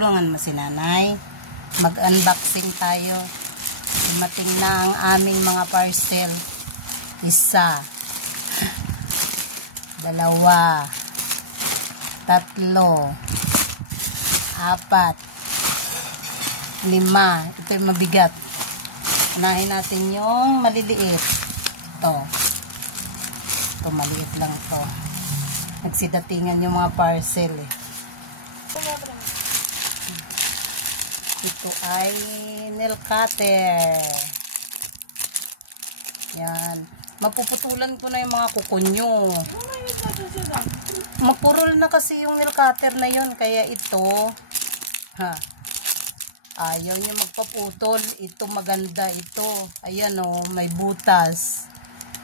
Tulungan mo si nanay. Mag-unboxing tayo. Dumating na ang aming mga parcel. 1, 2, 3, 4, 5. Ito yung mabigat. Unahin natin yung maliliit. Ito maliit lang to. Nagsidatingan yung mga parcel eh. Ito ay nail cutter. Yan. Mapuputulan ko na yung mga kuko nyo. Mapurol na kasi yung nail cutter na yun. Kaya ito, ayaw nyo magpaputol. Ito maganda ito. Ayan o, may butas.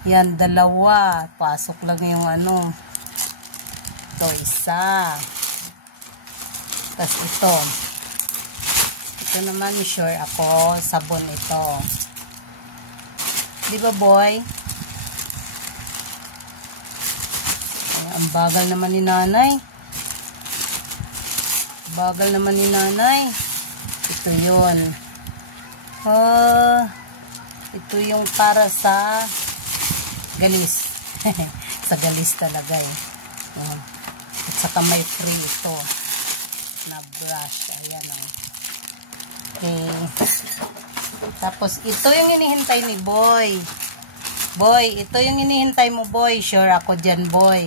Yan, 2. Pasok lang yung ano. Ito, 1. Tapos ito. Ito naman, sure ako, sabon ito. Di ba, boy? Ay, ang bagal naman ni nanay. Bagal naman ni nanay. Ito yun. Ito yung para sa galis. Sa galis talaga eh. At saka may free ito na brush. Ayan o. Okay. Tapos ito yung hinihintay ni boy. Boy, ito yung hinihintay mo, boy. Sure ako dyan, boy.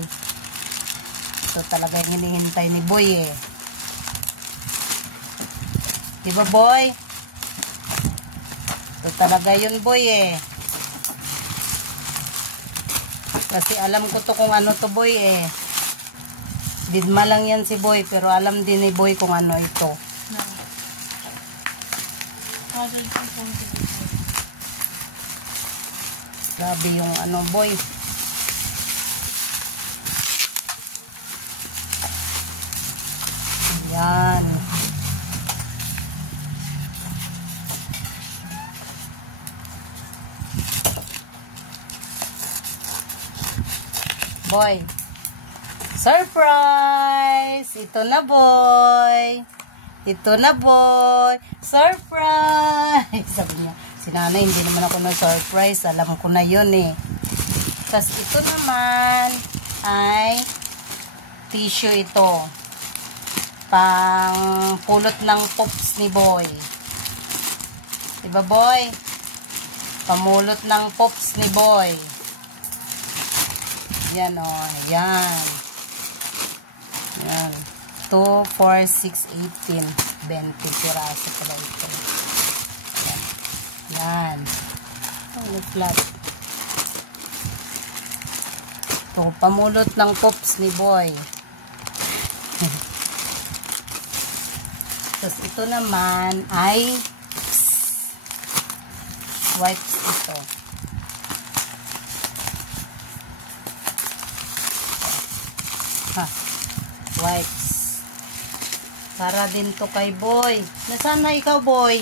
Ito talaga yung hinihintay ni boy eh. Diba, boy? Ito talaga yun, boy eh. Kasi alam ko to kung ano to, boy eh. Didma lang yan si boy, pero alam din ni boy kung ano ito. Grabe yung ano, boy. Yan. Boy. Surprise! Ito na, boy. Ito na, boy. Surprise! Sabi niya, si nanay, hindi naman ako na-surprise. Alam ko na yun eh. Tapos ito naman ay tissue ito. Pang pulot ng pops ni boy. Diba, boy? Pamulot ng pops ni boy. Yan o. Yan. Yan. 2, 4, 6, 18. 20 piraso pala ito. Yan. Ano flat. Ito, pamulot ng pops ni boy. Tapos ito naman ay wipes ito. Wipes. Para din to kay boy. Nasaan na ikaw, boy?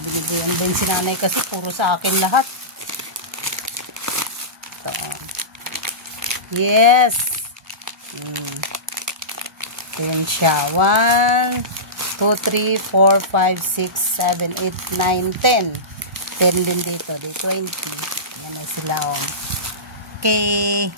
Binibigyan din si nanay kasi puro sa akin lahat. Ito. Yes. Ito yun siya. 1, 2, 3, 4, 5, 6, 7, 8, 9, 10. 10 din dito. Di 20. Yan na sila. Okay.